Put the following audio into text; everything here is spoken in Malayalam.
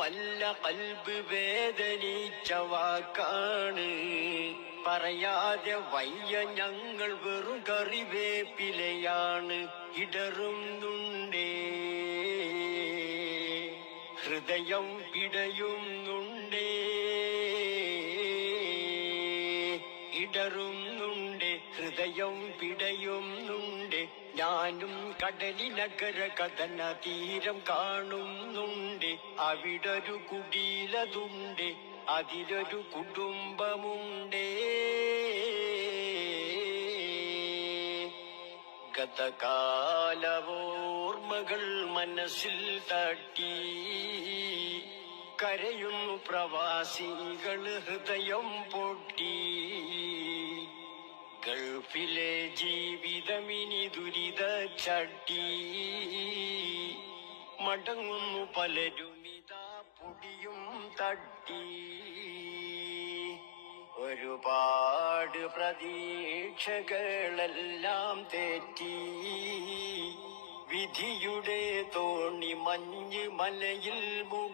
വല്ല കൽബ് വേദനിച്ച വാക്കാണ് പറയാതെ വയ്യ ഞങ്ങൾ വെറും കറിവേപ്പിലയാണ്. ഇടറുന്നുണ്ടേ ഹൃദയം പിടയുന്നുണ്ടേ ഇടറുന്നുണ്ട് ഹൃദയം പിടയുന്നുണ്ട് ഞാനും കടലിനകര കഥന തീരം കാണുന്നുണ്ട് അവിടൊരു കുടീലതുണ്ട് അതിലൊരു കുടുംബമുണ്ടേ. ഗതകാലവോർമ്മകൾ മനസ്സിൽ തട്ടി. കരയുന്നു പ്രവാസികൾ ഹൃദയം പൊട്ടി. ദുരിത ചട്ടി. മടങ്ങുന്നു പലരുമിതാ പൊടിയും തട്ടി. ഒരുപാട് പ്രതീക്ഷകളെല്ലാം തെറ്റി. വിധിയുടെ തോണി മഞ്ഞ് മലയിൽ മുട്ടി